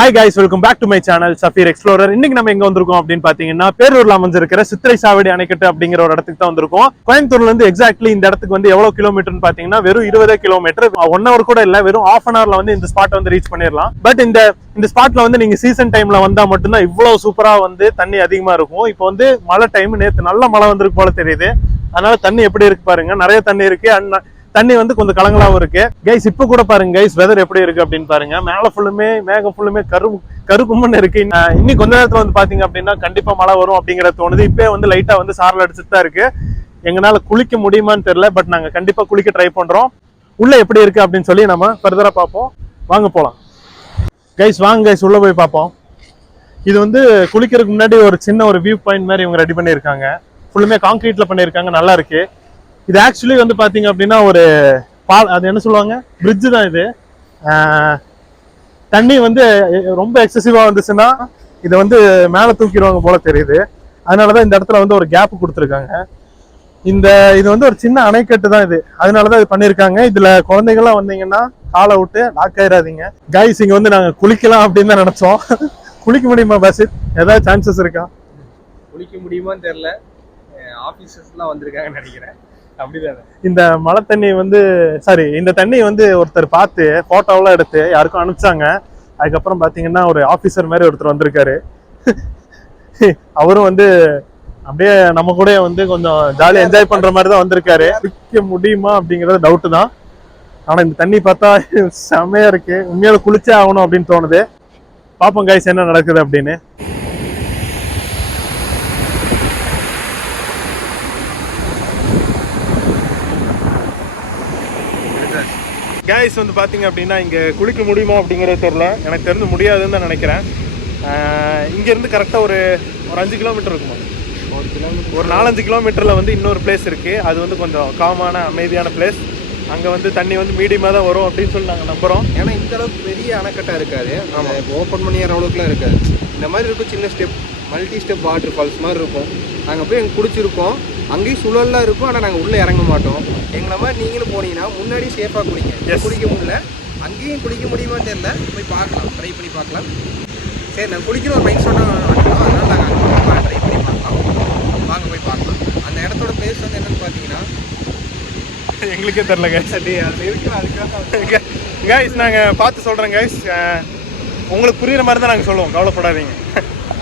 Hi guys, welcome back to my channel Safir Explorer. இன்னைக்கு நம்ம எங்க வந்திருக்கோம் அப்படின்னு பாத்தீங்கன்னா பேரூர்ல அமைஞ்சிருக்கிற சித்திரை சாவடி அணைக்கட்டு அப்படிங்கிற ஒரு இடத்துக்கு தான் வந்திருக்கோம். கோயம்புத்தூர்ல இருந்து எக்ஸாக்ட்லி இந்த இடத்துக்கு வந்து எவ்வளவு கிலோமீட்டர்னு பாத்தீங்கன்னா வெறும் 20 கிலோமீட்டர். 1 hour கூட இல்ல, வெறும் half an hourல வந்து இந்த ஸ்பாட் வந்து ரீச் பண்ணிடலாம். பட் இந்த ஸ்பாட்ல வந்து நீங்க சீசன் டைம்ல வந்தா மட்டும்தான் இவ்வளவு சூப்பரா வந்து தண்ணி அதிகமா இருக்கும். இப்போ வந்து மழை டைம், நேத்து நல்ல மழை வந்திருக்கு போல தெரியுது. அதனால தண்ணி எப்படி இருக்கு பாருங்க, நிறைய தண்ணி இருக்கு. தண்ணி வந்து கொஞ்சம் கலங்களாவும் இருக்கு. கைஸ் இப்ப கூட பாருங்க கைஸ், வெதர் எப்படி இருக்கு அப்படின்னு பாருங்க. மேல ஃபுல்லுமே மேகம் ஃபுல்லுமே கருக்கும்னு இருக்கு. இன்னும் கொஞ்ச நேரத்துல வந்து பாத்தீங்க அப்படின்னா கண்டிப்பா மழை வரும் அப்படிங்கறது தோணுது. இப்பவே வந்து லைட்டா வந்து சாரல் அடிச்சுட்டு தான் இருக்கு. எங்களால குளிக்க முடியுமான்னு தெரியல, பட் நாங்க கண்டிப்பா குளிக்க ட்ரை பண்றோம். உள்ள எப்படி இருக்கு அப்படின்னு சொல்லி நம்ம ஃபர்தரா பார்ப்போம். வாங்க போலாம் கைஸ், வாங்க கைஸ் உள்ள போய் பார்ப்போம். இது வந்து குளிக்கிறதுக்கு முன்னாடி ஒரு சின்ன ஒரு வியூ பாயிண்ட் மாதிரி இவங்க ரெடி பண்ணியிருக்காங்க. ஃபுல்லுமே கான்கிரீட்ல பண்ணியிருக்காங்க, நல்லா இருக்கு. இது ஆக்சுவலி வந்து பாத்தீங்க அப்படின்னா ஒரு அது என்ன சொல்லுவாங்க, பிரிட்ஜ் தான் இது. தண்ணி வந்து ரொம்ப எக்ஸசிவா வந்துச்சுன்னா இதை வந்து மேல தூக்கிடுவாங்க போல தெரியுது. அதனாலதான் இந்த இடத்துல வந்து ஒரு கேப் கொடுத்துருக்காங்க. இது வந்து ஒரு சின்ன அணைக்கட்டு தான் இது, அதனாலதான் இது பண்ணிருக்காங்க. இதுல குழந்தைகள்லாம் வந்தீங்கன்னா காலை விட்டு லாக் ஆயிடாதீங்க. கைஸ் இங்க வந்து நாங்க குளிக்கலாம் அப்படின்னு தான் நினைச்சோம். குளிக்க முடியுமா பாசித்? ஏதாவது சான்சஸ் இருக்கா? குளிக்க முடியுமான்னு தெரியல, ஆபீசர்ஸ் எல்லாம் வந்திருக்காங்கன்னு நினைக்கிறேன். அப்படிதானே? இந்த மழை தண்ணி வந்து இந்த தண்ணி வந்து ஒருத்தர் பார்த்து போட்டோவெல்லாம் எடுத்து யாருக்கும் அனுப்பிச்சாங்க. அதுக்கப்புறம் பாத்தீங்கன்னா ஒரு ஆபீசர் மாதிரி ஒருத்தர் வந்திருக்காரு. அவரும் வந்து அப்படியே நம்ம கூட வந்து கொஞ்சம் ஜாலியா என்ஜாய் பண்ற மாதிரி தான் வந்திருக்காரு. குளிக்க முடியுமா அப்படிங்கறது டவுட் தான். ஆனா இந்த தண்ணி பார்த்தா செமையா இருக்கு. உண்மையால குளிச்சே ஆகணும் அப்படின்னு தோணுது. பாப்போம் கைஸ் என்ன நடக்குது அப்படின்னு. கைஸ் வந்து பாத்தீங்க அப்படின்னா இங்க குளிக்க முடியுமா அப்படிங்கறது தெரியல. எனக்கு தெரிஞ்சு முடியாதுன்னு தான் நினைக்கிறேன். இங்க இருந்து கரெக்டா ஒரு 5 கிலோமீட்டர் இருக்குமா, ஒரு 4-5 கிலோமீட்டர்ல வந்து இன்னொரு பிளேஸ் இருக்கு. அது வந்து கொஞ்சம் காமான அமைதியான பிளேஸ். அங்க வந்து தண்ணி வந்து மீடியமா தான் வரும் அப்படின்னு சொல்லி நாங்க நம்புறோம். ஏன்னா இந்த அளவுக்கு பெரிய அணைக்கட்டா இருக்காது, ஓப்பன் பண்ணிடுற அளவுக்குலாம் இருக்காது. இந்த மாதிரி இருக்கும், சின்ன step, multi step water falls மாதிரி இருக்கும். நாங்கள் போய் எங்கே குளிச்சிருக்கோம், அங்கேயும் சுழல்லாம் இருக்கும். ஆனால் நாங்கள் உள்ளே இறங்க மாட்டோம். எங்களை மாதிரி நீங்களும் போனீங்கன்னா முன்னாடி சேஃபாக குளிங்க. குளிக்க முடியல, அங்கேயும் குளிக்க முடியுமான்னு தெரியல, போய் பார்க்கலாம், ட்ரை பண்ணி பார்க்கலாம். சரி, நாங்கள் குளிக்கிற ஒரு மைண்ட் செட்டாக வந்துட்டோம், அதனால் நாங்கள் அங்கே ட்ரை பண்ணி பார்க்கலாம். வாங்க போய் பார்க்கலாம். அந்த இடத்தோட பிளேஸ் வந்து என்னென்னு பார்த்தீங்கன்னா எங்களுக்கே தெரியல கைஸ். அது இருக்கிற அதுக்காக கைஸ் நாங்கள் பார்த்து சொல்கிறோம் கைஸ். உங்களுக்கு புரியுற மாதிரி தான் நாங்கள் சொல்லுவோம், கவலைப்படாதீங்க.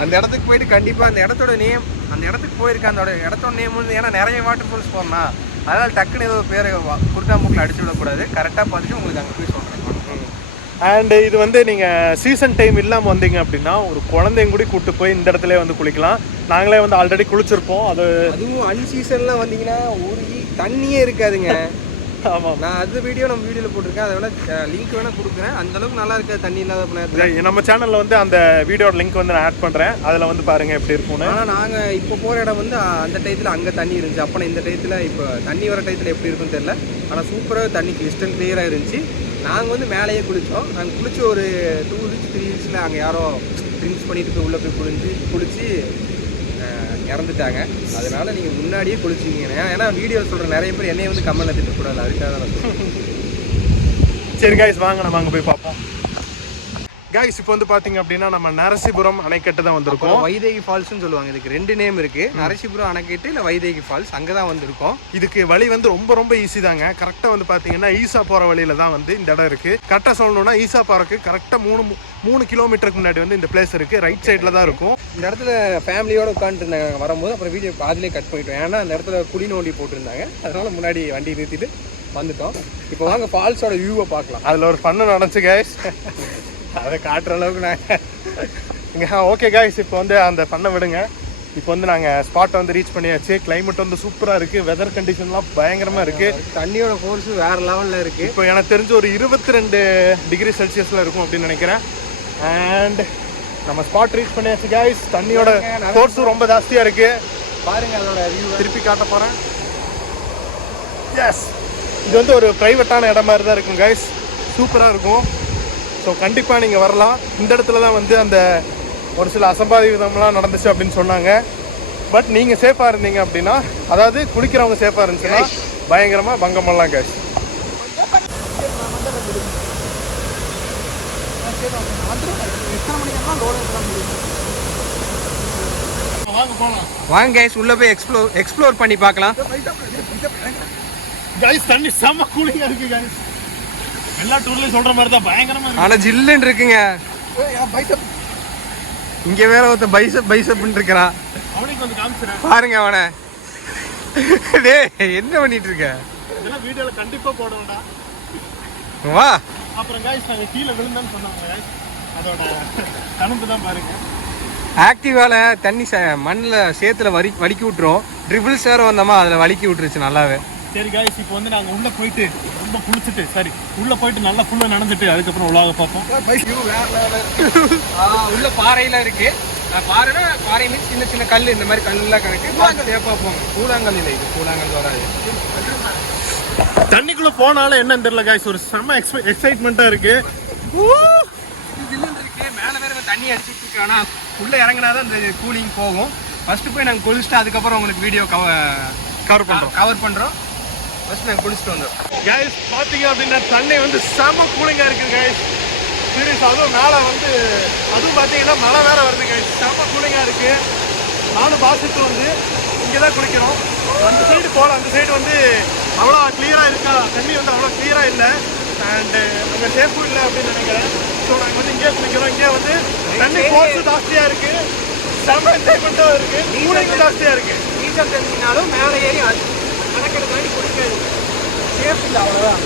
அந்த இடத்துக்கு போயிட்டு கண்டிப்பாக அந்த இடத்தோட நேம், அந்த இடத்துக்கு போயிருக்க அந்த இடத்தோட நேம் வந்து, ஏன்னா நிறைய வாட்டர் ஃபால்ஸ் போனால் அதனால் டக்குன்னு ஏதோ பேரை குருட்டாம்பூக்கில் அடிச்சு விடக்கூடாது. கரெக்டாக பார்த்துட்டு உங்களுக்கு அங்கே போய் சொல்கிறேன். அண்ட் இது வந்து நீங்கள் சீசன் டைம் இல்லாமல் வந்தீங்க அப்படின்னா ஒரு குழந்தைங்க கூட கூப்பிட்டு போய் இந்த இடத்துல வந்து குளிக்கலாம். நாங்களே வந்து ஆல்ரெடி குளிச்சிருப்போம். அதுவும் அன்சீசன்லாம் வந்தீங்கன்னா ஒரு தண்ணியே இருக்காதுங்க. ஆமாம், நான் அது நம்ம வீடியோவில் போட்டிருக்கேன். அதை வேணால் லிங்க் வேணால் கொடுக்குறேன். அந்தளவுக்கு நல்லா இருக்காது தண்ணி இல்லாத. நம்ம சேனலில் வந்து அந்த வீடியோட லிங்க் வந்து நான் ஆட் பண்ணுறேன், அதில் வந்து பாருங்கள் எப்படி இருக்கும்னு. ஆனால் நாங்கள் இப்போ போகிற இடம் வந்து அந்த டயத்தில் அங்கே தண்ணி இருந்துச்சு. அப்போ இந்த டயத்தில் இப்போ தண்ணி வர டயத்தில் எப்படி இருக்குன்னு தெரியல. ஆனால் சூப்பராக தண்ணி கிறிஸ்டல் கிளியராக இருந்துச்சு. நாங்கள் வந்து மேலேயே குளித்தோம். நாங்கள் குளிச்சு ஒரு 2 weeks 3 weeksல அங்கே யாரோ ட்ரிங்க்ஸ் பண்ணிட்டு போய் உள்ளே போய் குளிச்சு இறந்துட்டாங்க. அதனால நீங்கள் முன்னாடியே குளிச்சிங்க. ஏன்னா வீடியோ சொல்கிற நிறைய பேர் என்னைய வந்து கமெண்ட்ல திட்டக்கூடாது, அதுக்காக தான் நான் சொல்கிறேன். சரி கைஸ், வாங்க நம்ம அங்கே போய் பார்ப்போம். கைஸ் இப்போ வந்து பாத்தீங்க அப்படின்னா நம்ம நரசிபுரம் அணைக்கட்டு தான் வந்திருக்கோம். வைதேகி ஃபால்ஸ்னு சொல்லுவாங்க. இதுக்கு 2 நேம் இருக்கு, நரசிபுரம் அணைக்கட்டு இல்லை வைதேகி ஃபால்ஸ். அங்கே தான் வந்திருக்கோம். இதுக்கு வழி வந்து ரொம்ப ஈஸி தாங்க. கரெக்டாக வந்து பாத்தீங்கன்னா ஈசா போற வழியில தான் வந்து இந்த இடம் இருக்கு. கரெக்டாக சொல்லணும்னா ஈசா போறதுக்கு கரெக்டாக 3 கிலோமீட்டருக்கு முன்னாடி வந்து இந்த பிளேஸ் இருக்கு. ரைட் சைட்ல தான் இருக்கும். இந்த இடத்துல ஃபேமிலியோட உட்காந்துருந்தாங்க வரும்போது. அப்புறம் வீடியோ அதிலே கட் பண்ணிட்டோம், ஏன்னா அந்த இடத்துல குழி நோண்டி போட்டிருந்தாங்க. அதனால முன்னாடி வண்டி நிறுத்திட்டு வந்துட்டோம். இப்போ வாங்க ஃபால்ஸோட வியூவை பார்க்கலாம். அதில் ஒரு ஃபன்னு நடந்துச்சு கைஸ், அதை காட்டுற அளவுக்கு நாங்கள் ஓகே கைஸ். இப்போ வந்து அந்த பண்ண விடுங்க. இப்போ வந்து நாங்கள் ஸ்பாட்டை வந்து ரீச் பண்ணியாச்சு. கிளைமேட் வந்து சூப்பராக இருக்குது, வெதர் கண்டிஷன்லாம் பயங்கரமாக இருக்குது. தண்ணியோட ஃபோர்ஸு வேறு லெவலில் இருக்குது. இப்போ எனக்கு தெரிஞ்ச ஒரு 22 டிகிரி செல்சியஸில் இருக்கும் அப்படின்னு நினைக்கிறேன். அண்ட் நம்ம ஸ்பாட் ரீச் பண்ணியாச்சு கைஸ். தண்ணியோட ஃபோர்ஸும் ரொம்ப ஜாஸ்தியாக இருக்குது. பாருங்கள், அதோட வியூ திருப்பி காட்ட போகிறேன். எஸ், இது வந்து ஒரு ப்ரைவேட்டான இடம் மாதிரி தான் இருக்கும் கைஸ், சூப்பராக இருக்கும். ஸோ கண்டிப்பாக நீங்கள் வரலாம். இந்த இடத்துல தான் வந்து அந்த ஒரு சில அசம்பாவிதம்லாம் நடந்துச்சு அப்படின்னு சொன்னாங்க. பட் நீங்கள் சேஃபாக இருந்தீங்க அப்படின்னா, அதாவது குளிக்கிறவங்க சேஃபாக இருந்துச்சுன்னா பயங்கரமாக பங்கம் பண்ணலாம் கைஸ். வாங்க போலாம். வாங்க கைஸ் உள்ள போய் எக்ஸ்ப்ளோர் பண்ணி பார்க்கலாம். கைஸ் தண்ணி செம்ம கூலிங்கா இருக்கு கைஸ். எல்லா டூர்லயும் சொல்ற மாதிரி தான் பயங்கரமா இருக்கு. ஆனா ஜில்லுன்னு இருக்குங்க. இங்க வேற ஒருத்த பைசப்னு இருக்கிறான். அவனுக்கு வந்து காமிச்சறேன் பாருங்க அவனை. டேய் என்ன பண்ணிட்டு இருக்க? இதெல்லாம் வீடியோல கண்டிப்பா போடுவேன்டா. வா. அப்புறம் கைஸ் நாங்க கீழ விழுந்தோம்னு சொன்னாங்க கைஸ். அதோட தணுப்பு தான் பாருங்க. ஆக்டிவால தண்ணி மண்ணில் சேத்துல வலிக்கி விட்டுரும். ட்ரிபிள்ஸ் வேற வந்தோமா அதில் வலிக்கி விட்டுருச்சு நல்லாவே. சரி கைஸ் இப்போ வந்து நாங்கள் உள்ளே போயிட்டு ரொம்ப குளிச்சுட்டு சரி உள்ளே போயிட்டு நல்லா ஃபுல்லாக நனைஞ்சிட்டு அதுக்கப்புறம் உலக பார்ப்போம். உள்ள பாறையெல்லாம் இருக்கு. பாறை மீன்ஸ் சின்ன சின்ன கல் இந்த மாதிரி கல்லாம் கணக்கு சேஃபாக போங்க. கூழாங்கல் இல்லை, இது கூழாங்கல் வராது. தண்ணிக்குள்ளே போனாலும் என்னன்னு தெரியல கைஸ், ஒரு செம்ம எக்ஸைட்மெண்ட்டாக இருக்கு. மேலே வேற தண்ணி அடிச்சுட்டு இருக்கு. ஆனால் உள்ளே இறங்கினாதான் இந்த கூலிங் போகும். ஃபர்ஸ்ட் போய் நாங்கள் குளிச்சுட்டு அதுக்கப்புறம் உங்களுக்கு வீடியோ கவர் பண்ணுறோம். ஃபர்ஸ்ட் நாங்கள் குளிச்சுட்டு வந்தோம். கைஸ் பார்த்தீங்க அப்படின்னா தண்ணி வந்து செம்ம கூலிங்காக இருக்குது கைஸ். சீரியஸ் அதுவும் மேலே வந்து அதுவும் பார்த்தீங்கன்னா மழை வேற வருது கைஸ். செம்ம கூலிங்காக இருக்குது. நானும் பாசிட்டு வந்து இங்கே தான் குளிக்கிறோம். அந்த சைடு போகலாம். அந்த சைடு வந்து அவ்வளோ கிளியராக இருக்கா, தண்ணி வந்து அவ்வளோ கிளியராக இல்லை. அண்டு அங்கே சேஃபும் இல்லை அப்படின்னு நினைக்கிறேன். ஸோ நாங்கள் வந்து இங்கே குளிக்கிறோம். இங்கே வந்து தண்ணி ஃபோர்ஸும் ஜாஸ்தியாக இருக்குது. செம்ம என்ஜாய்மெண்ட்டாக இருக்குது. கூலிங்கும் ஜாஸ்தியாக இருக்குது. நீச்சல் தெரிஞ்சினாலும் மேலே ஏறி நடக்கிறது மாதிரி குளிக்காது. சேஃப் இல்லை அவ்வளோதான்.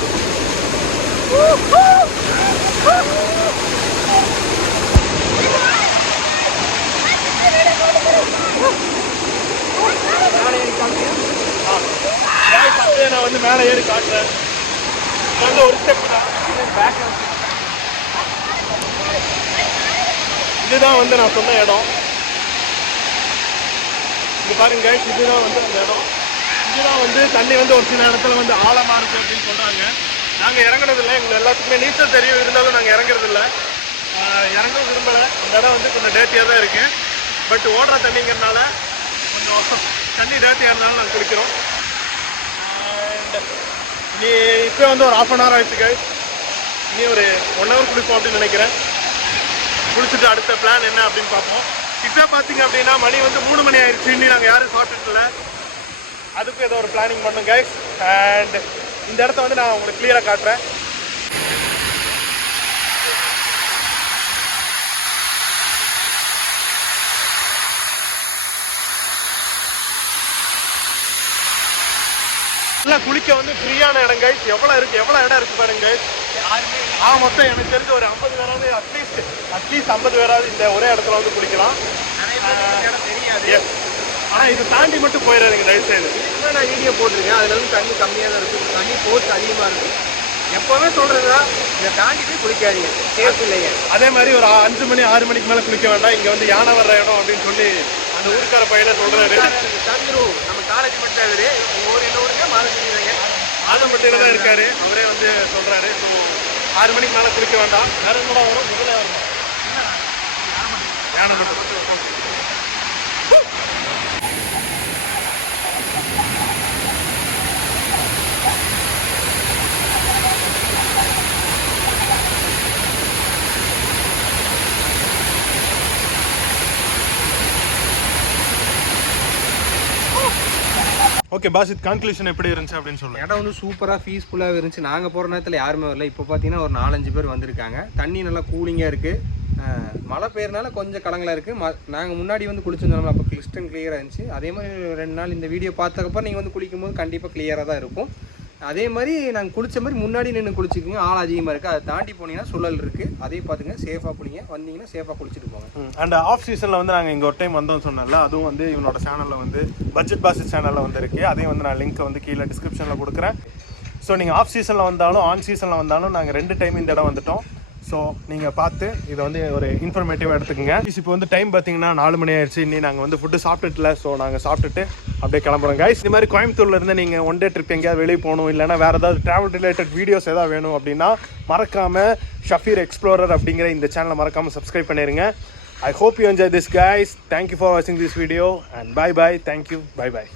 நான் வந்து மேலே ஏறி காட்டுறேன். வந்து ஒரு ஸ்டெப் இதுதான் வந்து நான் சொன்ன இடம். இங்க பாருங்க கைஸ், இதுதான் வந்து அந்த இடம். இங்கதான் வந்து தண்ணி வந்து ஒரு சில இடத்துல வந்து ஆழமா இருக்கும் அப்படின்னு சொல்றாங்க. நாங்க இறங்குறது இல்லை. எங்களுக்கு எல்லாத்துக்குமே நீச்சல் தெரியும், இருந்தாலும் நாங்க இறங்குறது இல்லை. இறங்க விரும்பல. இந்த இடம் வந்து கொஞ்சம் டேட்டியா தான் இருக்கு. பட் ஓடுற தண்ணிங்கிறதுனால கொஞ்சம் தண்ணி டேட்டியா இருந்தாலும் நாங்கள் குளிக்கிறோம். நீ இப்போ வந்து ஒரு 1/2 hour ஆயிடுச்சு கைஸ். இனி ஒரு 1 hour குளிப்போம் அப்படின்னு நினைக்கிறேன். குளிச்சுட்டு அடுத்த பிளான் என்ன அப்படின்னு பார்ப்போம். இப்போ பார்த்தீங்க அப்படின்னா மணி வந்து 3 மணி ஆயிடுச்சு. இன்னி நாங்கள் யாரும் சாப்பிட்டுல. அதுக்கும் ஏதோ ஒரு பிளானிங் பண்ணோம் கைஸ். அண்ட் இந்த இடத்த வந்து நான் உங்களுக்கு கிளியராக காட்டுறேன். குளிக்க வந்து ஃப்ரீயான இடம் கைஸ். எவ்வளோ இடம் இருக்கு பாருங்க கைஸ். மொத்தம் எனக்கு தெரிஞ்ச ஒரு 50 பேராவது அட்லீஸ்ட் 50 பேராவது இந்த ஒரே இடத்துல வந்து குளிக்கலாம். ஆனா இதை தாண்டி மட்டும் போயிடாதுங்க தயவு செய்து. நான் வீடியோ போட்டிருக்கேன். அதுல இருந்து தண்ணி கம்மியாக தான் இருக்கு. தண்ணி போர்ஸ் அதிகமா இருக்கு. எப்பவுமே சொல்றதுதான் இதை தாண்டி போய் குளிக்காதீங்க, சேஃப் இல்லைங்க. அதே மாதிரி ஒரு 5 மணி 6 மணிக்கு மேல குளிக்க வேண்டாம். இங்க வந்து யானை வர்ற இடம் அப்படின்னு சொல்லி அந்த ஊருக்கார பையனை சொல்றாரு. சந்துரு நம்ம காலேஜ் மட்டும் அவரு ஊர் என்ன ஊருங்க மாதம் ஆதம்பட்டியில தான் இருக்காரு. அவரே வந்து சொல்றாரு. ஸோ 6 மணிக்கு மேல குளிக்க வேண்டாம். வேற என்னோட வரும் முதல்ல வரணும் யானை மட்டும். ஓகே பாசித், கன்க்ளூஷன் எப்படி இருந்துச்சு அப்படின்னு சொல்லுங்க. இடம் வந்து சூப்பராக பீஸ்ஃபுல்லாக இருந்துச்சு. நாங்கள் போகிற நேரத்தில் யாருமே வரல. இப்போ பார்த்தீங்கன்னா ஒரு 4-5 பேர் வந்திருக்காங்க. தண்ணி நல்லா கூலிங்காக இருக்குது. மழை பெய்யறனால கொஞ்சம் கலங்களாக இருக்குது. நாங்கள் முன்னாடி வந்து குளிச்சிருந்தோம்ல, அப்போ கிறிஸ்டன் கிளியராக இருந்துச்சு. அதே மாதிரி 2 நாள் இந்த வீடியோ பார்த்ததுக்கப்புறம் நீங்கள் வந்து குளிக்கும்போது கண்டிப்பாக கிளியராக தான் இருக்கும். அதே மாதிரி நாங்கள் குளிச்ச மாதிரி முன்னாடி நின்று குளிச்சுக்குங்க. ஆள் அதிகமாக இருக்குது. அதை தாண்டி போனீங்கன்னா சுழல் இருக்குது. அதையும் பார்த்துங்க. சேஃபாக குளிங்க. வந்தீங்கன்னா சேஃபாக குளிச்சுட்டு போங்க. அண்ட் ஆஃப் சீசனில் வந்து நாங்கள் இங்கே ஒரு டைம் வந்தோம்னு சொன்னால, அதுவும் வந்து இவனோட சேனலில் வந்து பட்ஜெட் பாசிட் சேனலில் வந்து இருக்குது. அதையும் வந்து நான் லிங்க்கை வந்து கீழே டிஸ்கிரிப்ஷனில் கொடுக்குறேன். ஸோ நீங்கள் ஆஃப் சீசனில் வந்தாலும் ஆன் சீசனில் வந்தாலும் நாங்கள் 2 டைம் இந்த இடம் வந்துட்டோம். ஸோ நீங்கள் பார்த்து இதை வந்து ஒரு இன்ஃபர்மேட்டிவாக எடுத்துக்கோங்க. இப்போ வந்து டைம் பார்த்தீங்கன்னா 4 மணி ஆயிடுச்சு. இன்னி நாங்கள் வந்து ஃபுட்டு சாப்பிட்டுல. ஸோ நாங்கள் சாப்பிட்டுட்டு அப்படியே கிளம்புறோம் கைஸ். இந்த மாதிரி கோயம்புத்தூர்ல இருந்து நீங்கள் 1 day ட்ரிப் எங்கேயாவது வெளியே போகணும், இல்லைனா வேறு ஏதாவது ட்ராவல் ரிலேட்டட் வீடியோஸ் ஏதாவது வேணும் அப்படின்னா மறக்காமல் ஷஃபீர் எக்ஸ்ப்ளோரர் அப்படிங்கிற இந்த சேனலை மறக்காமல் சப்ஸ்கிரைப் பண்ணிடுங்க. I hope you enjoy this guys. Thank you for watching this video and bye bye. Thank you. Bye bye.